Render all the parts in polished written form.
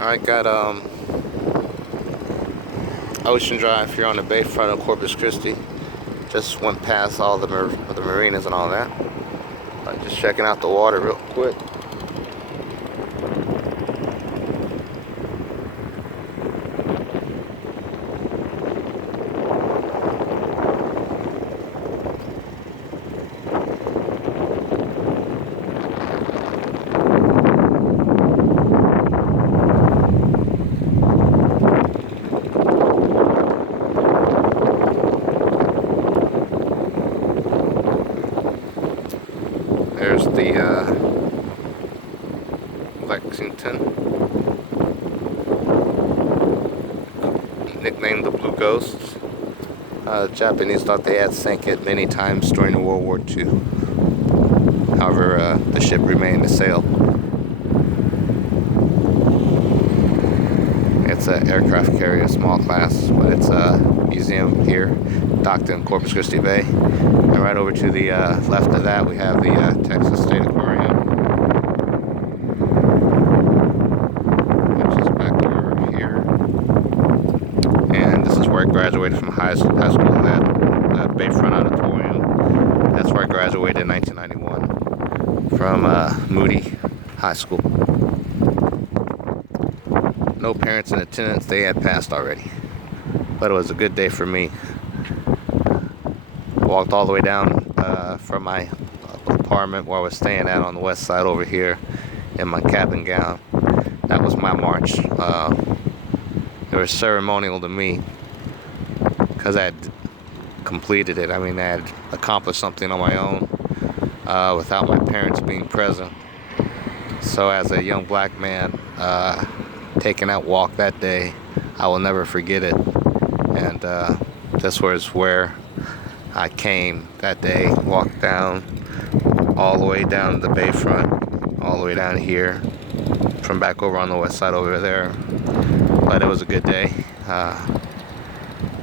I got Ocean Drive here on the bayfront of Corpus Christi. Just went past all the marinas and all that. Just checking out the water real quick. There's the Lexington, nicknamed the Blue Ghosts. Japanese thought they had sank it many times during World War II. However, the ship remained to sail. It's an aircraft carrier, small class, but it's a museum here, docked in Corpus Christi Bay. And right over to the left of that, we have the Texas State Aquarium, which is back over here. And this is where I graduated from high school, that Bayfront Auditorium. That's where I graduated in 1991 from Moody High School. No parents in attendance, they had passed already. But it was a good day for me. Walked all the way down from my apartment where I was staying at on the west side over here in my cap and gown. That was my march. It was ceremonial to me because I had completed it. I mean, I had accomplished something on my own without my parents being present. So as a young black man taking that walk that day, I will never forget it. And this was where I came that day, walked down all the way down the bayfront, all the way down here, from back over on the west side over there. But it was a good day.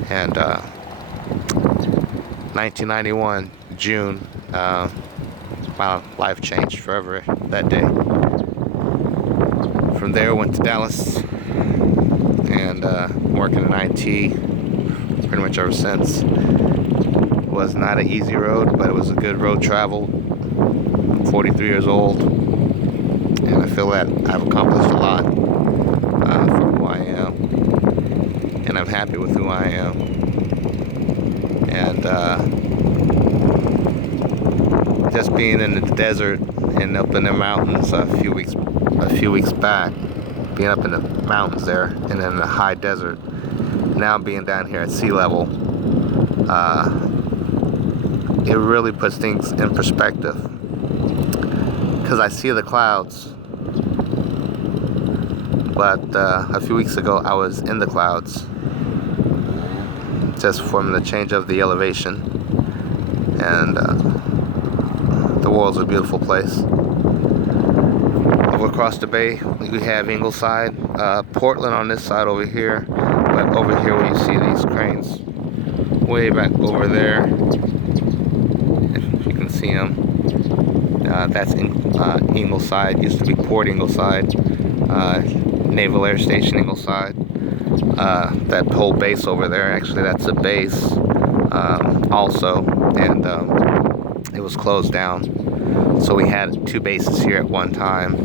And 1991, June, my life changed forever that day. From there, went to Dallas and working in IT pretty much ever since. It was not an easy road, but it was a good road travel. I'm 43 years old, and I feel that I've accomplished a lot for who I am, and I'm happy with who I am. And just being in the desert and up in the mountains a few weeks back, being up in the mountains there and in the high desert, now being down here at sea level, it really puts things in perspective, because I see the clouds, but a few weeks ago I was in the clouds, just from the change of the elevation. And the world's a beautiful place. Over across the bay we have Ingleside, Portland on this side over here, but over here where you see these cranes way back over there, if you can see them, that's Ingleside. Used to be Port Ingleside, Naval Air Station Ingleside. That whole base over there, actually that's a base also, and it was closed down. So we had two bases here at one time,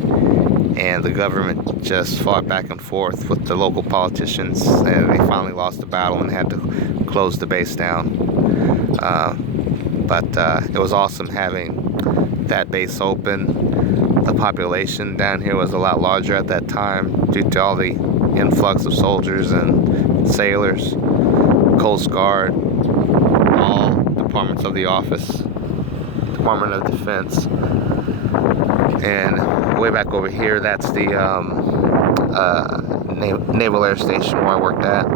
and the government just fought back and forth with the local politicians, and they finally lost the battle and had to close the base down. But it was awesome having that base open. The population down here was a lot larger at that time due to all the influx of soldiers and sailors, Coast Guard, all departments of the office, Department of Defense. And way back over here, that's the Naval Air Station where I worked at.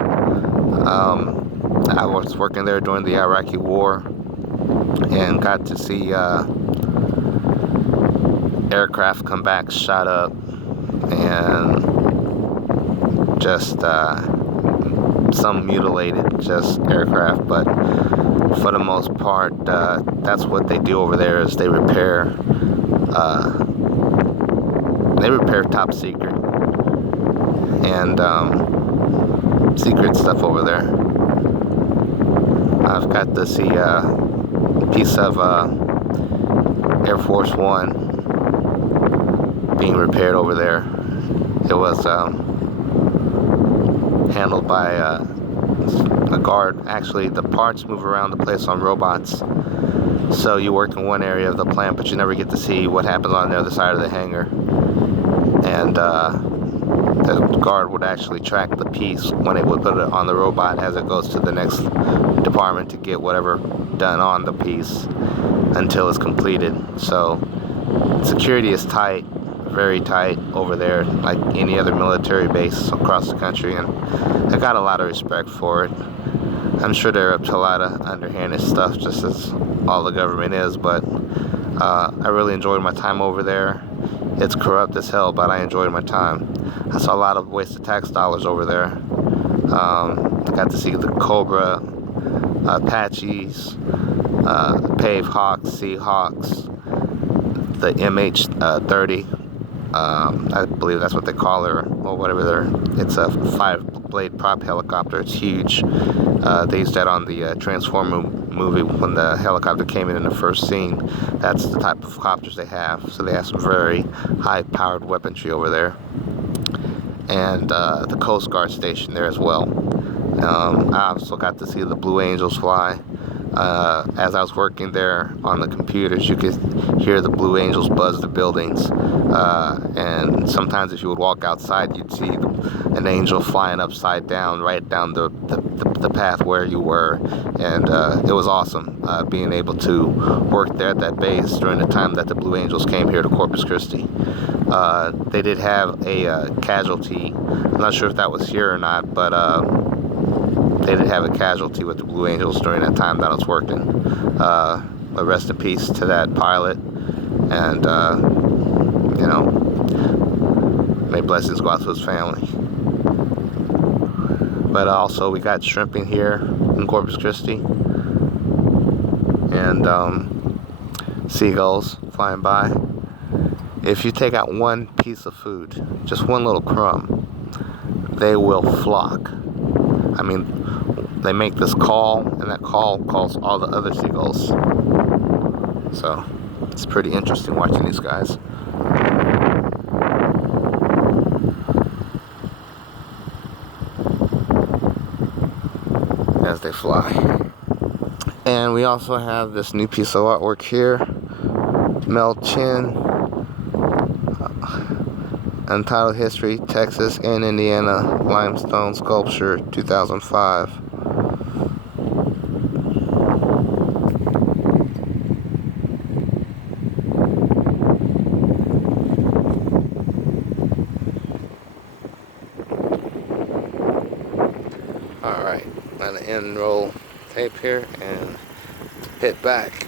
I was working there during the Iraqi War and got to see aircraft come back shot up, and just some mutilated just aircraft, but for the most part that's what they do over there, is they repair top secret. and secret stuff over there. I've got to see a piece of Air Force One being repaired over there. It was handled by a guard. Actually, the parts move around the place on robots. So you work in one area of the plant, but you never get to see what happens on the other side of the hangar. And the guard would actually track the piece when it would put it on the robot as it goes to the next department to get whatever done on the piece until it's completed. So security is tight, very tight over there, like any other military base across the country, and I got a lot of respect for it. I'm sure they're up to a lot of underhanded stuff, just as all the government is, but I really enjoyed my time over there. It's corrupt as hell, but I enjoyed my time. I saw a lot of wasted tax dollars over there. Got to see the Cobra, Apaches, Pave Hawks, Seahawks, the MH-30. I believe that's what they call it, or whatever. It's a 5-blade prop helicopter. It's huge. They used that on the Transformer movie when the helicopter came in the first scene. That's the type of copters they have. So they have some very high-powered weaponry over there. And the Coast Guard station there as well. I also got to see the Blue Angels fly. As I was working there on the computers, you could hear the Blue Angels buzz the buildings. And sometimes if you would walk outside, you'd see an angel flying upside down, right down the path where you were. And it was awesome being able to work there at that base during the time that the Blue Angels came here to Corpus Christi. They did have a casualty. I'm not sure if that was here or not, but they did have a casualty with the Blue Angels during that time that I was working. Rest in peace to that pilot, and you know, may blessings go out to his family. But also we got shrimping here in Corpus Christi, and seagulls flying by. If you take out one piece of food, just one little crumb, they will flock. I mean, they make this call, and that call calls all the other seagulls. So it's pretty interesting watching these guys. As they fly. And we also have this new piece of artwork here. Mel Chin, Untitled History, Texas and Indiana Limestone Sculpture, 2005. Alright, I'm going to end roll tape here and hit back.